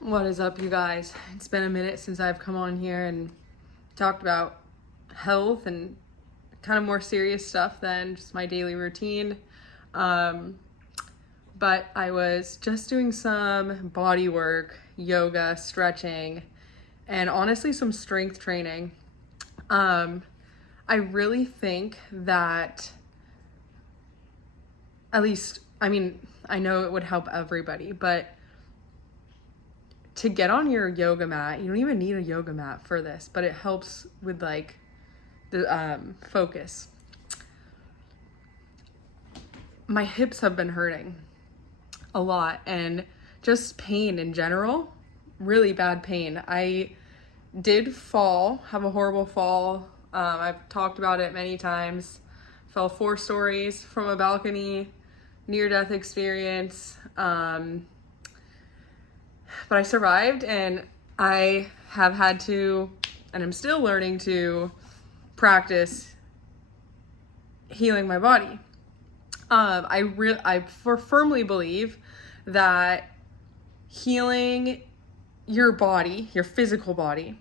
What is up, you guys? It's been a minute since I've come on here and talked about health and kind of more serious stuff than just my daily routine. Um, but I was just doing some body work, yoga, stretching, and honestly some strength training. I really think that, at least, I know it would help everybody, but to get on your yoga mat, you don't even need a yoga mat for this, but it helps with like the focus. My hips have been hurting a lot, and just pain in general, really bad pain. I did have a horrible fall. I've talked about it many times. Fell 4 stories from a balcony, near-death experience. But I survived, and I have had to, and I'm still learning to practice healing my body. I firmly believe that healing your body, your physical body,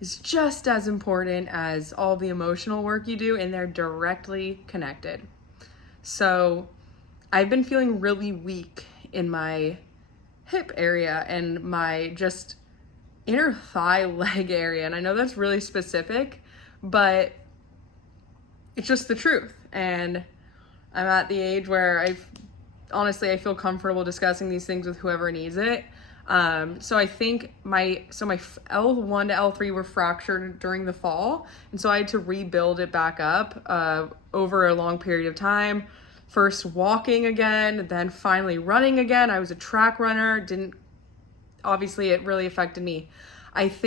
is just as important as all the emotional work you do, and they're directly connected. So I've been feeling really weak in my hip area and my just inner thigh leg area. And I know that's really specific, but it's just the truth. And I'm at the age where I feel comfortable discussing these things with whoever needs it. So I think my L1 to L3 were fractured during the fall. And so I had to rebuild it back up over a long period of time. First walking again, then finally running again. I was a track runner. Obviously it really affected me. Just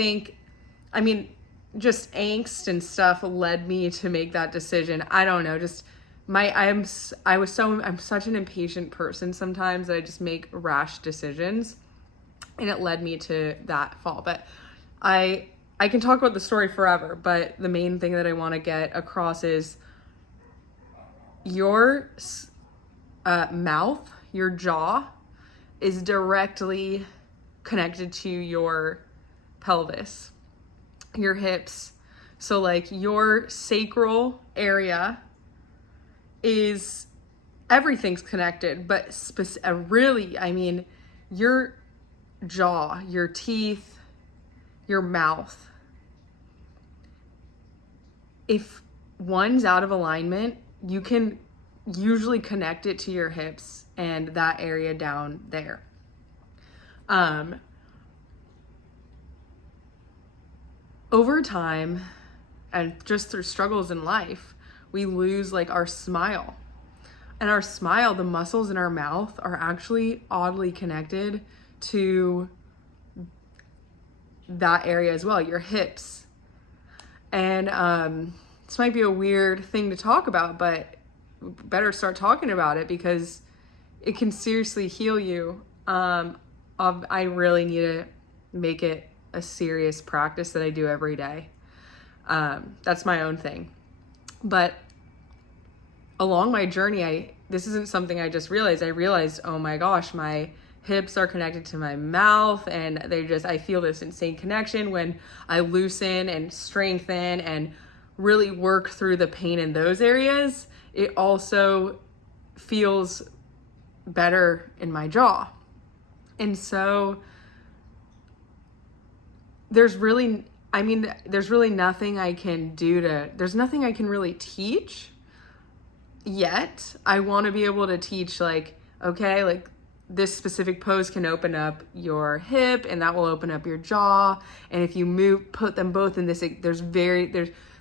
angst and stuff led me to make that decision. I don't know, I'm such an impatient person sometimes that I just make rash decisions, and it led me to that fall. But I can talk about the story forever, but the main thing that I want to get across is your mouth, your jaw, is directly connected to your pelvis, your hips. So like your sacral area everything's connected, but your jaw, your teeth, your mouth. If one's out of alignment, you can usually connect it to your hips and that area down there. Over time, and just through struggles in life, we lose like our smile. And our smile, the muscles in our mouth, are actually oddly connected to that area as well, your hips. And this might be a weird thing to talk about, but better start talking about it because it can seriously heal you. I really need to make it a serious practice that I do every day. That's my own thing. But along my journey, this isn't something I just realized. I realized, oh my gosh, my hips are connected to my mouth, and I feel this insane connection when I loosen and strengthen and really work through the pain in those areas. It also feels better in my jaw. And so there's really nothing I can there's nothing I can really teach yet. I want to be able to teach this specific pose can open up your hip, and that will open up your jaw. And if you put them both in this,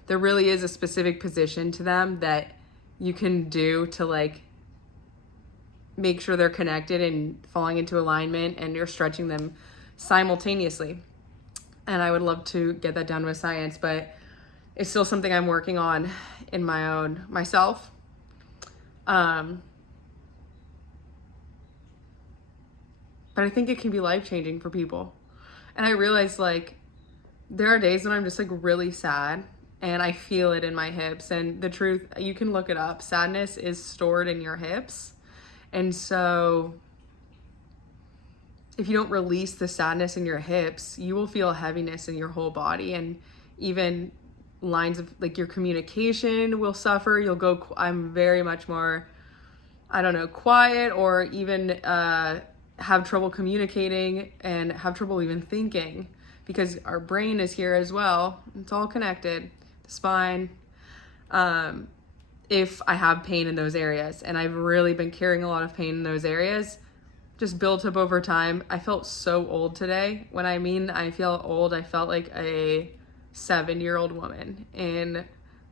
there really is a specific position to them that you can do to make sure they're connected and falling into alignment, and you're stretching them simultaneously. And I would love to get that down with science, but it's still something I'm working on in myself. But I think it can be life-changing for people. And I realize there are days when I'm just really sad, and I feel it in my hips. And the truth, you can look it up. Sadness is stored in your hips. And so if you don't release the sadness in your hips, you will feel heaviness in your whole body, and even lines of like your communication will suffer. You'll go, I'm very much more, I don't know, quiet, or even have trouble communicating and have trouble even thinking, because our brain is here as well. It's all connected, the spine. If I have pain in those areas, and I've really been carrying a lot of pain in those areas, just built up over time. I felt so old today. When I mean I feel old, I felt like a 7-year-old woman in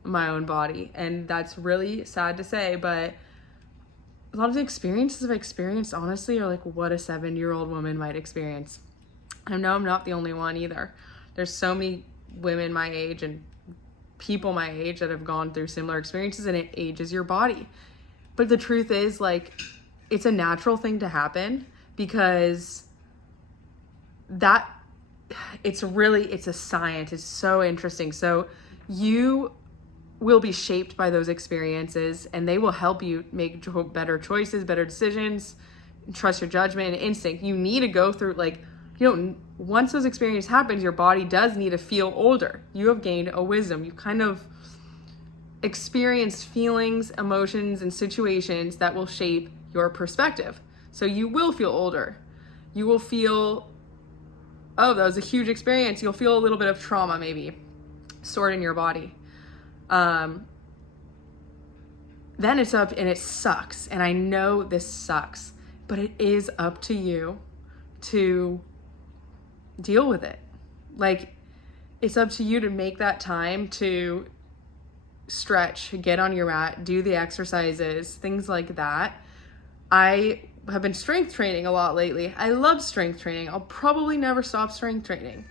my own body. And that's really sad to say, but a lot of the experiences I've experienced, honestly, are like what a 7-year-old woman might experience. I know I'm not the only one either. There's so many women my age and people my age that have gone through similar experiences, and it ages your body. But the truth is, like, it's a natural thing to happen, because it's a science. It's so interesting. So you will be shaped by those experiences, and they will help you make better choices, better decisions, trust your judgment and instinct. You need to go through, like, once those experiences happen, your body does need to feel older. You have gained a wisdom. You kind of experienced feelings, emotions, and situations that will shape your perspective. So you will feel older. You will feel, oh, that was a huge experience. You'll feel a little bit of trauma maybe stored in your body. Then it's up, and it sucks. And I know this sucks, but it is up to you to deal with it. Like, it's up to you to make that time to stretch, get on your mat, do the exercises, things like that. I have been strength training a lot lately. I love strength training. I'll probably never stop strength training.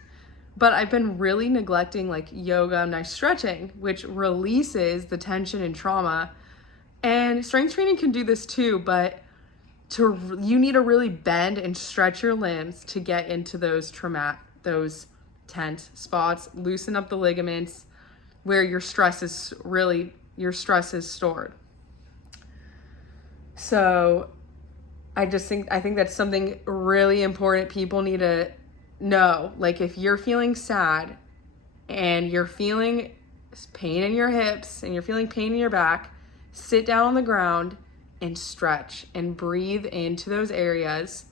But I've been really neglecting like yoga and nice stretching, which releases the tension and trauma. And strength training can do this too, but you need to really bend and stretch your limbs to get into those tense spots, loosen up the ligaments where your stress is stored. So I think that's something really important people need to know. Like, if you're feeling sad and you're feeling pain in your hips and you're feeling pain in your back, sit down on the ground and stretch and breathe into those areas.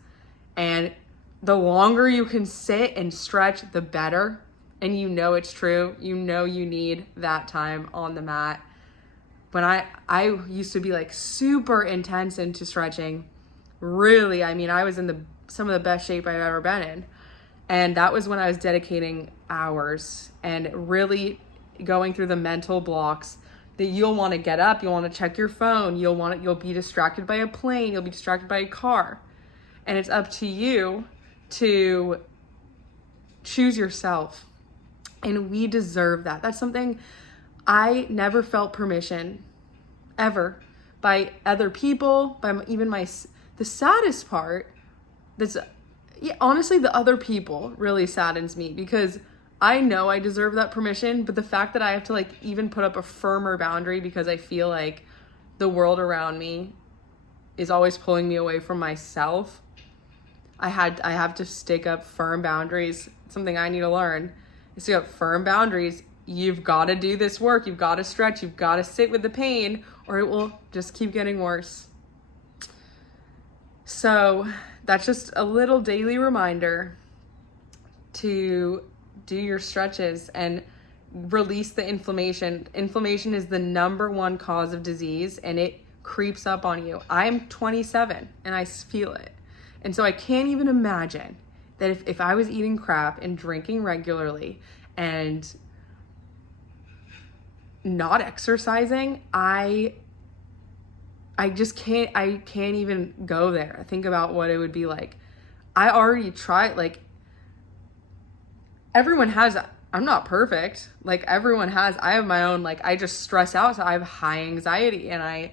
And the longer you can sit and stretch, the better. And you know it's true. You know you need that time on the mat. When I used to be like super intense into stretching, really, I mean, I was in some of the best shape I've ever been in. And that was when I was dedicating hours and really going through the mental blocks that you'll want to get up, you'll want to check your phone, you'll be distracted by a plane, you'll be distracted by a car. And it's up to you to choose yourself. And we deserve that. That's something I never felt permission ever by other people, by even the saddest part, honestly, the other people really saddens me, because I know I deserve that permission, but the fact that I have to like even put up a firmer boundary because I feel like the world around me is always pulling me away from myself. I have to stick up firm boundaries. Something I need to learn is to stick up firm boundaries. You've got to do this work. You've got to stretch. You've got to sit with the pain, or it will just keep getting worse. So that's just a little daily reminder to do your stretches and release the inflammation. Inflammation is the number one cause of disease, and it creeps up on you. I'm 27 and I feel it. And so I can't even imagine that if I was eating crap and drinking regularly and not exercising, I can't even go there. Think about what it would be like. I already tried, like, everyone has, I'm not perfect. Like, everyone has, I have my own, like, I just stress out. So I have high anxiety and I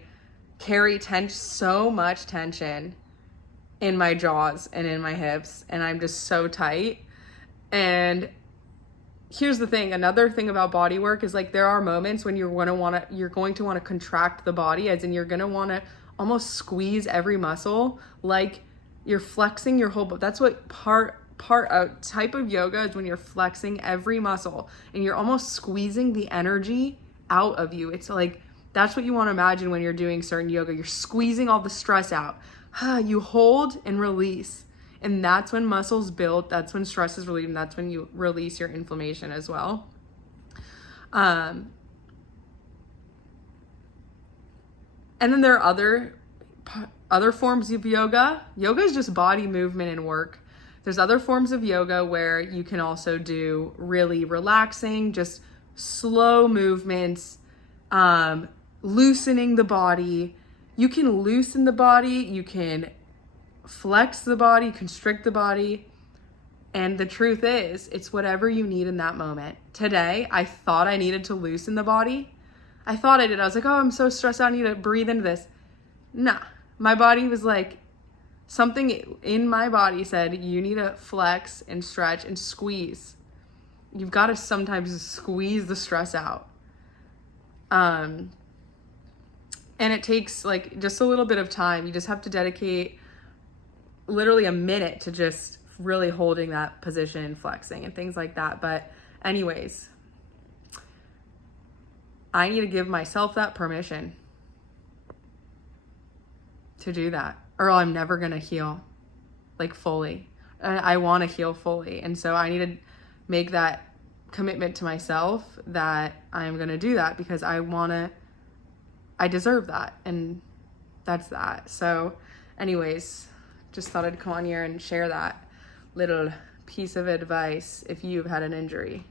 carry so much tension in my jaws and in my hips, and I'm just so tight. And here's the thing, another thing about body work is like there are moments when you're going to want to contract the body, as in you're going to want to almost squeeze every muscle, like you're flexing your whole body. That's what a type of yoga is, when you're flexing every muscle and you're almost squeezing the energy out of you. It's like, that's what you want to imagine when you're doing certain yoga. You're squeezing all the stress out. You hold and release. And that's when muscles build. That's when stress is relieved. And that's when you release your inflammation as well. And then there are other forms of yoga. Yoga is just body movement and work. There's other forms of yoga where you can also do really relaxing, just slow movements, loosening the body. You can loosen the body, you can flex the body, constrict the body. And the truth is, it's whatever you need in that moment. Today, I thought I needed to loosen the body. I thought I did. I was like, oh, I'm so stressed out, I need to breathe into this. Nah, my body was like, something in my body said, you need to flex and stretch and squeeze. You've got to sometimes squeeze the stress out. And it takes like just a little bit of time. You just have to dedicate literally a minute to just really holding that position, flexing and things like that. But anyways, I need to give myself that permission to do that, or I'm never going to heal like fully. I want to heal fully. And so I need to make that commitment to myself that I'm going to do that, because I deserve that. And that's that. So anyways, just thought I'd come on here and share that little piece of advice if you've had an injury.